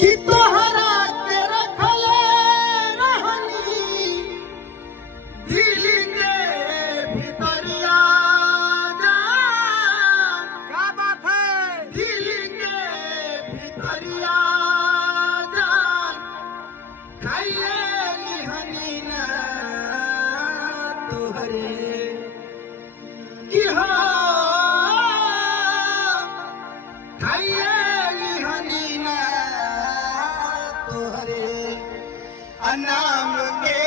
कि तोहरा के रखले रहनी दिल के भितरिया जान। क्या बात है? दिल के भितरिया जान खाइए निहनी ना तोहरे कि हो खाइए निहनी ना तोहरे नाम के